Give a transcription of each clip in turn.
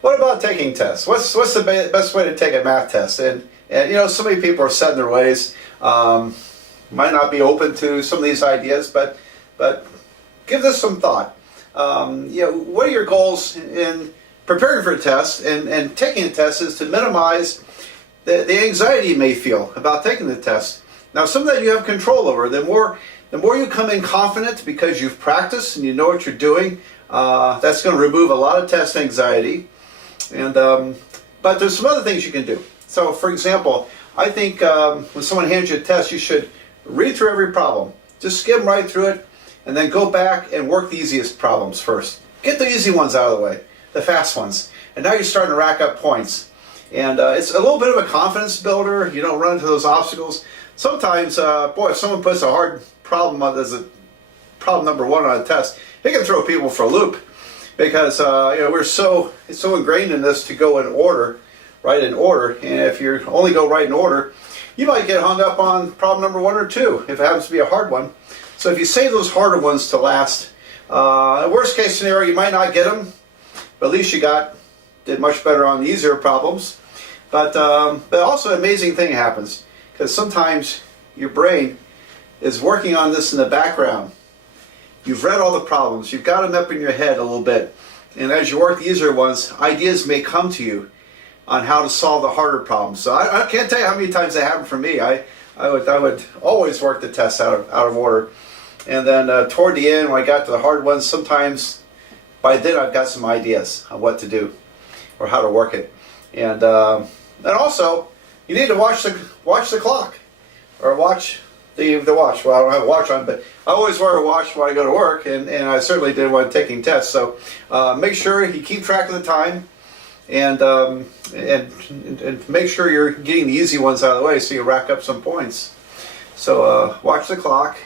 What about taking tests? What's the best way to take a math test? And you know, so many people are set in their ways. Might not be open to some of these ideas, but give this some thought. You know, what are your goals in preparing for a test and taking a test? Is to minimize the anxiety you may feel about taking the test. Now, some of that you have control over. The more you come in confident because you've practiced and you know what you're doing, that's going to remove a lot of test anxiety. And but there's some other things you can do. So, for example, I think when someone hands you a test, you should read through every problem. Just skim right through it, and then go back and work the easiest problems first. Get the easy ones out of the way, the fast ones. And now you're starting to rack up points. And it's a little bit of a confidence builder. You don't run into those obstacles. Sometimes, boy, if someone puts a hard problem on as a problem number one on a test, it can throw people for a loop. Because you know, it's so ingrained in this to go in order, right in order. And if you only go right in order, you might get hung up on problem number 1 or 2 if it happens to be a hard one. So if you save those harder ones to last, worst case scenario, you might not get them, but at least you did much better on the easier problems. But also an amazing thing happens, because sometimes your brain is working on this in the background. You've read all the problems, you've got them up in your head a little bit, and as you work the easier ones, ideas may come to you on how to solve the harder problems. So I can't tell you how many times that happened for me. I would always work the tests out of order, and then toward the end, when I got to the hard ones, sometimes by then I've got some ideas on what to do or how to work it. And also, you need to watch the clock, or watch the watch. Well, I don't have a watch on, but I always wear a watch when I go to work, and I certainly did when taking tests. So make sure you keep track of the time, and make sure you're getting the easy ones out of the way so you rack up some points. So watch the clock.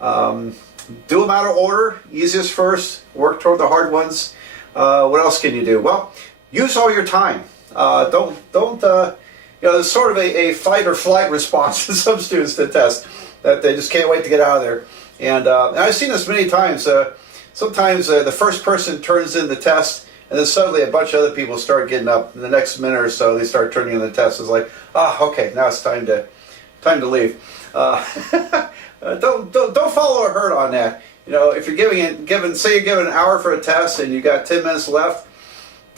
Do them out of order. Easiest first. Work toward the hard ones. What else can you do? Well, use all your time. Don't you know, there's sort of a fight or flight response in some students to test, that they just can't wait to get out of there. And I've seen this many times. Sometimes the first person turns in the test, and then suddenly a bunch of other people start getting up. In the next minute or so, they start turning in the test. It's like, okay, now it's time to leave. Don't follow a herd on that. You know, if you're say you're given an hour for a test and you got 10 minutes left,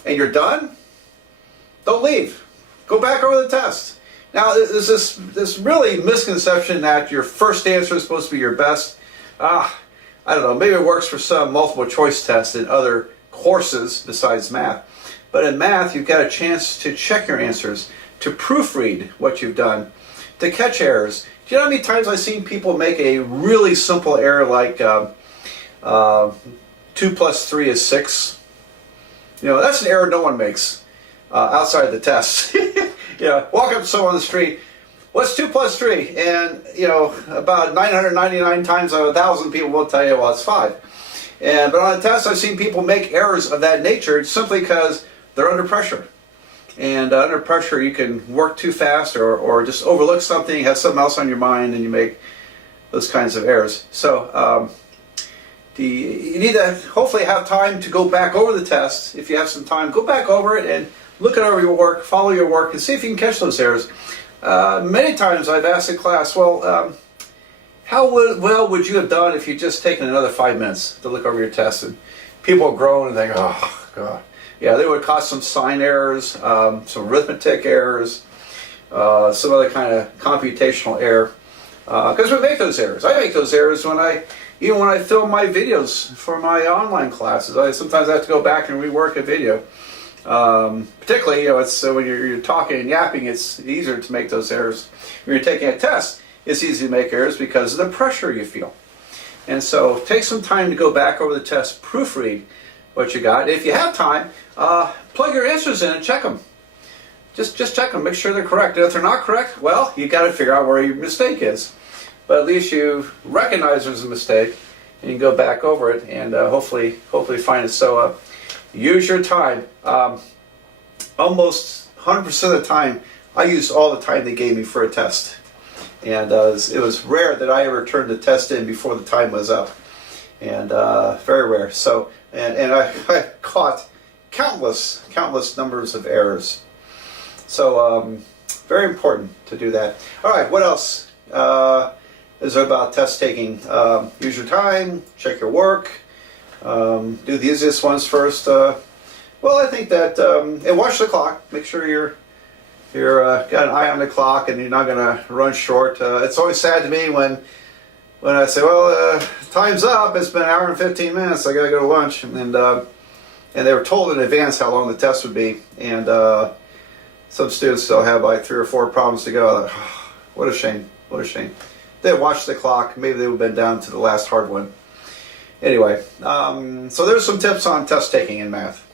and you're done, don't leave. Go back over the test. Now, there's this really misconception that your first answer is supposed to be your best. I don't know, maybe it works for some multiple choice tests in other courses besides math. But in math, you've got a chance to check your answers, to proofread what you've done, to catch errors. Do you know how many times I've seen people make a really simple error like 2 plus 3 is 6? You know, that's an error no one makes outside the test. You know, walk up to someone on the street, what's 2 plus 3? And, you know, about 999 times out of 1,000 people will tell you, well, it's 5. But on a test, I've seen people make errors of that nature simply because they're under pressure. And under pressure, you can work too fast or just overlook something, have something else on your mind, and you make those kinds of errors. So you need to hopefully have time to go back over the test. If you have some time, go back over it and look at over your work, follow your work, and see if you can catch those errors. Many times I've asked the class, well, how well would you have done if you'd just taken another 5 minutes to look over your test? And people groan and think, oh, God. Yeah, they would cause some sign errors, some arithmetic errors, some other kind of computational error. Because we make those errors. I make those errors even when I film my videos for my online classes. Sometimes I have to go back and rework a video. Particularly, you know, it's when you're talking and yapping, it's easier to make those errors. When you're taking a test, it's easy to make errors because of the pressure you feel. And so take some time to go back over the test, proofread what you got. If you have time, plug your answers in and check them. Just check them, make sure they're correct. And if they're not correct, well, you've got to figure out where your mistake is. But at least you recognize there's a mistake, and you can go back over it and hopefully find it. So use your time. Almost 100% of the time, I used all the time they gave me for a test. And it was rare that I ever turned the test in before the time was up. And very rare. So, and I caught countless numbers of errors. So very important to do that. All right, what else is there about test taking? Use your time, check your work, do the easiest ones first. Well, I think that and watch the clock. Make sure you're got an eye on the clock and you're not going to run short. It's always sad to me when I say, well, time's up. It's been an hour and 15 minutes. I got to go to lunch, and they were told in advance how long the test would be, and some students still have like 3 or 4 problems to go. Like, oh, what a shame! What a shame. They watched the clock. Maybe they would have been down to the last hard one. Anyway, so there's some tips on test taking in math.